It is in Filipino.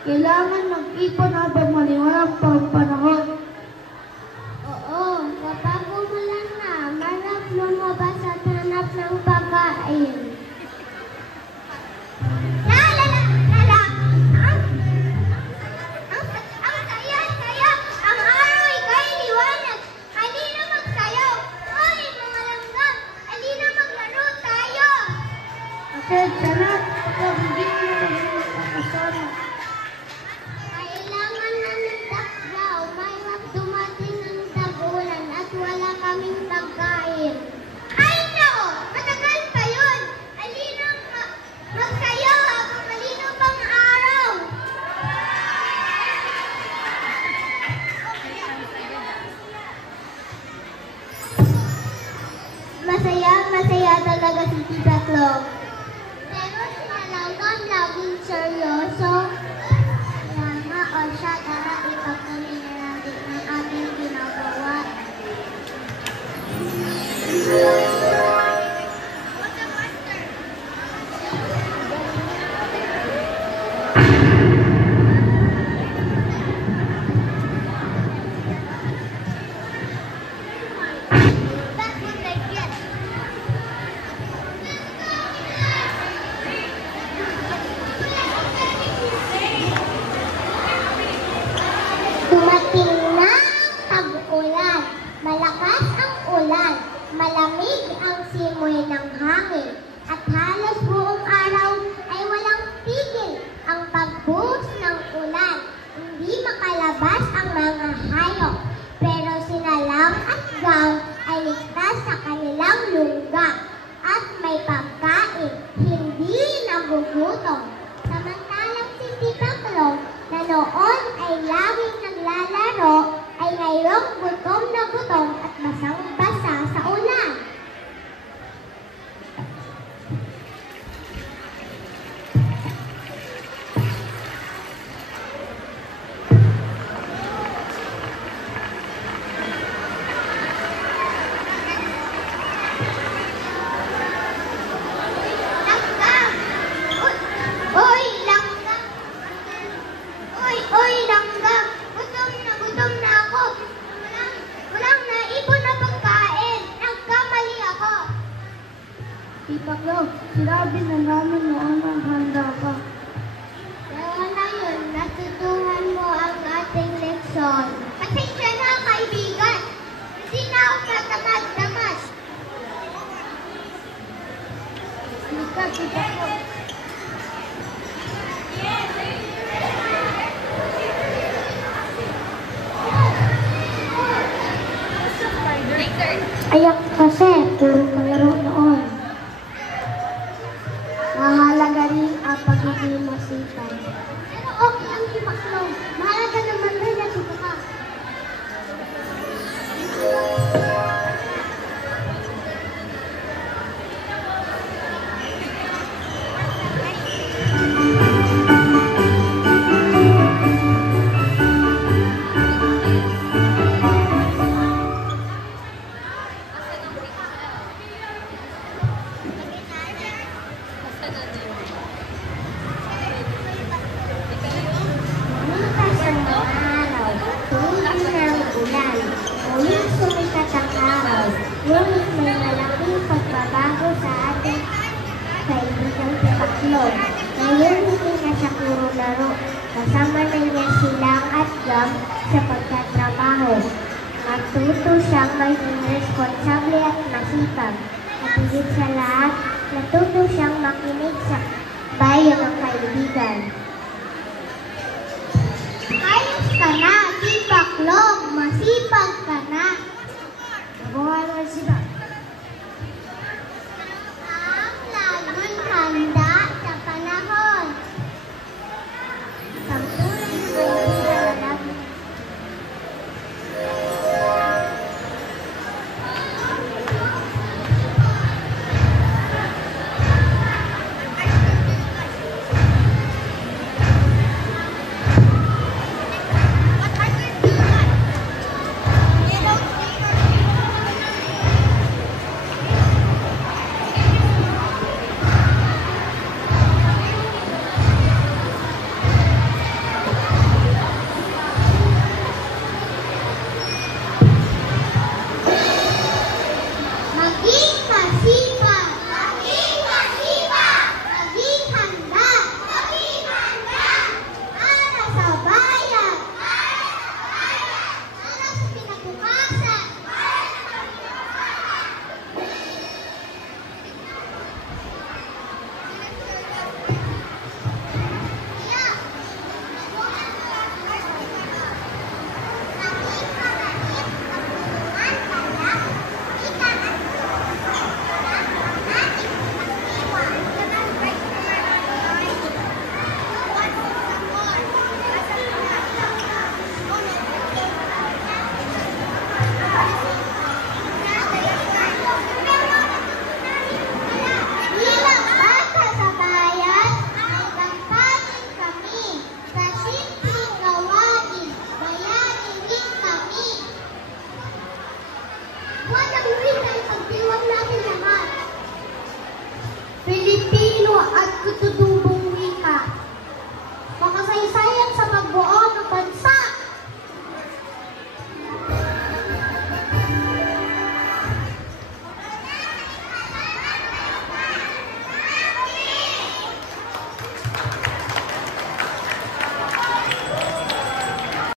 Kailangan mag-ipon habang maliwanag pa ang panahon. Oo, kapag umulan na, manap lumabas at hanap ng pagkain. Ang saya-saya, ang araw ika'y liwanag. Halina magsayaw. Hoy, mga langgam, halina maglaro tayo. Pasensya na, kapag hindi ko na magkakasama. Kailangan na ng takdaw, mahirap dumating ang tag-ulan at wala kaming pagkain. Ay no! Matagal pa yun! Halina magsayaw habang malino pang araw! Masaya talaga si Tita Clo. Pero si Langgam laging seryoso. Kaya nga o siya, tara ipagtuloy na natin ang ating ginagawa. Dumating na ang tag-ulan. Malakas ang ulan. Malamig ang simoy ng hangin. At halos buong araw ay walang tigil ang pagbuhos ng ulan. Hindi makalabas ang mga hayop. Pero sina Lang at Gam ay ligtas sa kanilang lungga. At may pagkain. Hindi nagugutom. Samantalang si Tita Clo na noon ay laging naglalaro ay ngayong gutom na gutom at basang-basa sa ulan. Langgam! Uy, Langgam! Uy, Langgam! Gutom na ako. Walang naipon na pagkain. Nagkamali ako. Tita Clo, sinabi na namin noon ang handa ka. Kaya na yun, natutuhan mo ang ating leksyon. Pasensya na, kaibigan. Hindi na ako matamad-tamad. Halika, Tita Clo. Ayak kasi, puro kalaro noon. Mahalaga rin ang pagiging masipag. Pero okay ang Tita Clo. Mahalaga naman rin na sito ka. Bukas ang araw, tumigil na ang ulan. Muling sumikat ang araw, ngunit may malaking pagbabago sa ating kaibigang Tita Clo. Ngayon hindi na siya puro laro. Kasama na niya si Lang at Gam sa pagtatrabaho. Matuto siyang maging responsable at masipag. At higit sa lahat, natuto siyang makinig sa bayan ng kaibigan. Ayos ka na, Tita Clo. Masipag ka na. Mabuhay mo sila. Ang laging handa sa panahon. Ang tunay na kaibigan na laging Pilipino at katutubo